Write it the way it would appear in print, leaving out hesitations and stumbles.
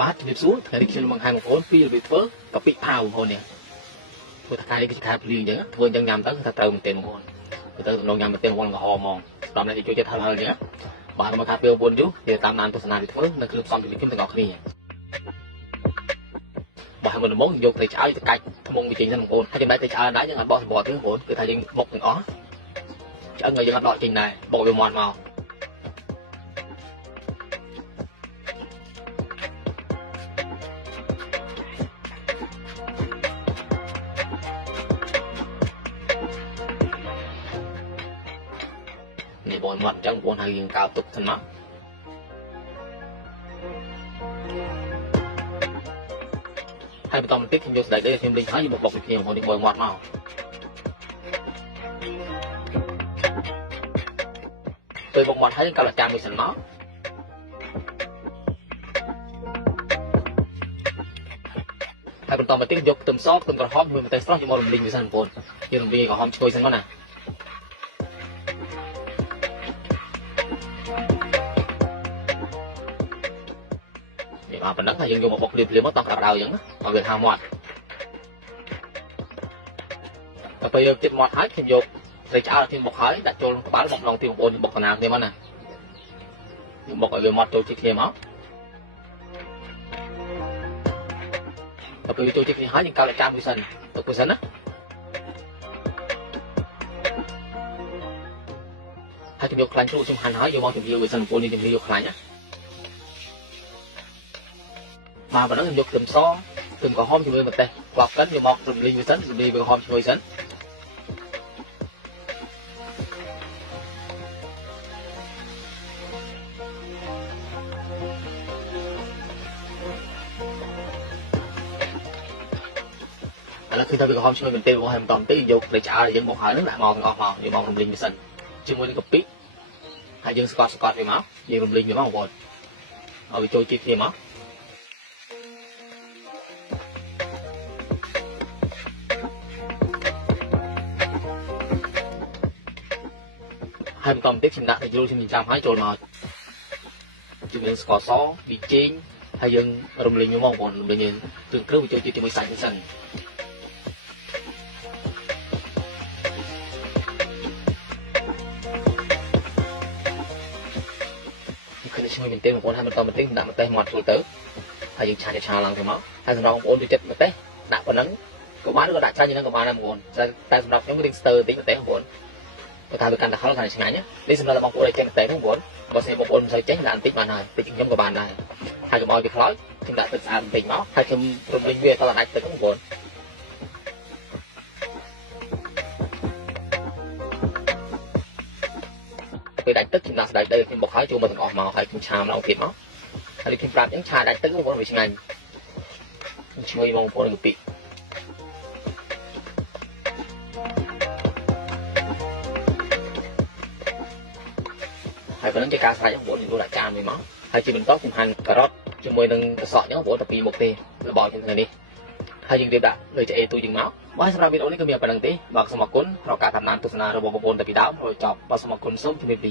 បាទជំរាបសួរថ្ងៃនេះខ្ញុំមកហាងបងប្អូនពីរបៀបធ្វើកាពិផាវបងប្អូននេះព្រោះថ្ងៃនេះគឺជាខែភ្លៀងអញ្ចឹងធ្វើអញ្ចឹងញ៉ាំទៅថាត្រូវមែនទេបងប្អូនទៅទំនងញ៉ាំមែនទេបងប្អូនក្រហមហ្មងតាមនេះជួយចិត្តហឹលអញ្ចឹងបាទមកខាត់ពីបងប្អូនយូរទៅតាមដានទស្សនាវិធីធ្វើនៅគ្រឿងផ្សំជំនាញខ្ញុំទាំងអស់គ្នាបាទមុនដំបូងយកត្រីឆ្អើយទៅកាច់ថ្មងវាចេញទៅបងប្អូនហើយចំណែកត្រីឆ្អើយដែរយើងអាចបកសម្បត្តិទេបងប្អូនគឺថាយើងបុកទាំងអស់ឆ្អឹងឲ្យយើងអត់ដកចេញដែរបុកវាមាត់មកនេះបងមាត់អញ្ចឹងបងហើយយើងកើបទុកសិនមកហើយបន្តបន្តិចខ្ញុំយកស្បែកដីខ្ញុំលេងហើយយើងមកបុកវាគ្នាបងនេះបងមាត់មកពេលបុកមាត់ហើយយើងកើបអាចារ្យមួយសិនមកហើយបន្តបន្តិចយកខ្ទឹមសខ្ទឹមក្រហមជាមួយម្ទេសស្រស់យកមករំលីងវាសិនបងយើងរំលីងក្រហមឈ្ងុយសិនមកណាបាទប៉ុណ្ណឹងហើយយើងយកមកបុកភ្លាមៗមកតោះក្តៅៗអញ្ចឹងឲ្យវាហាមាត់ដល់ពេលយកចិត្តមាត់ហើយខ្ញុំយកត្រីឆ្អើរខ្ញុំបុកហើយដាក់ចូលក្បាលបុកម្ដងទីបងប្អូនបុកកណាគ្នាមកណាខ្ញុំបុកឲ្យវាមាត់ចូលជាតិគ្នាមកដល់ពេលចូលជាតិគ្នាហើយយើងកើបអាចារ្យមួយសិនទុកមួយសិនណាហើយខ្ញុំយកខ្លាញ់ជ្រូកខ្ញុំហាន់ហើយយកមកជំរាវមួយសិនបងប្អូននេះជំរាវយកខ្លាញ់ណាមកប៉ុណ្ណឹងខ្ញុំយកខ្ទឹមសខ្ទឹមក្រហមជាមួយម្ទេសបបកិនយកមករំលីងវាសិនរំលីងវាក្រហមឈ្ងុយសិនឥឡូវគឺថាវាក្រហមឈ្ងុយមែនទេបងហើយបន្តទៅយកត្រីឆ្អើរយើងបុកហើយនឹងដាក់មកទាំងអស់មកយកមករំលីងវាសិនជាមួយនឹងកាពិហើយយើងស្កត់វាមកយើងរំលីងវាមកបងប្អូនឲ្យវាចូលជាតិគ្នាមកហើយបន្តបន្តិចខ្ញុំដាក់ត្រីជ្រូកខ្ញុំចិញ្ចាំហើយចូលមកជាមួយស្ករសប៊ីចេងហើយយើងរំលីងវាមកបងប្អូនរំលីងយើងគ្រឿងវាចូលជាតិជាមួយសាច់សិនឃើញឈ្ងុយមែនទេបងប្អូនហើយបន្តបន្តិចដាក់ម្ទេសមាត់ចូលទៅហើយយើងឆាឡើងទៅមកហើយសម្រាប់បងប្អូនចូលចិត្តម្ទេសដាក់ប៉ុណ្ណឹងក៏បានក៏ដាក់ចាញ់ហ្នឹងក៏បានដែរបងប្អូនតែសម្រាប់ខ្ញុំគឺស្ទើរបន្តិចម្ទេសបងប្អូនបើថាវាកាន់តែហឹលកាន់តែឆ្ងាញ់នេះសម្រាប់បងប្អូនឲ្យចេញម្ទេសហ្នឹងបងប្អូនបើសិនបងប្អូនមិនសូវចេញដាក់បន្តិចបានហើយតិចខ្ញុំក៏បានដែរហើយកុំឲ្យវាខ្លោចខ្ញុំដាក់ទឹកស្អាតបន្តិចមកហើយខ្ញុំរំលីងវាដល់ដាច់ទឹកហ្នឹងបងប្អូនពេលដាច់ទឹកខ្ញុំដាក់ស្បែកដីខ្ញុំបុកហើយចូលមកទាំងអស់មកហើយខ្ញុំឆាម្ដងទៀតមកហើយខ្ញុំប្រាប់អញ្ចឹងឆាដាច់ទឹកបងប្អូនវាឆ្ងាញ់ឈ្ងុយបងប្អូនកាពិហើយប៉ុណ្ណឹងជាការស្រេចបងប្អូនយកដាក់ចានមួយមកហើយជាបន្តខ្ញុំហាន់ការ៉ុតជាមួយនឹងកសក់អញ្ចឹងបងប្អូនតែពីរមុខទេរបស់ខ្ញុំថ្ងៃនេះហើយយើងរៀបដាក់លើឆ្អេទូយើងមកបាទសម្រាប់វីដេអូនេះគឺមានប៉ុណ្្នឹងទេបាទសូមអរគុណប្រកាសតាមដានទស្សនារបស់បងប្អូនតែពីដើមរហូតចប់បាទសូមអរគុណសូមជម្រាបលា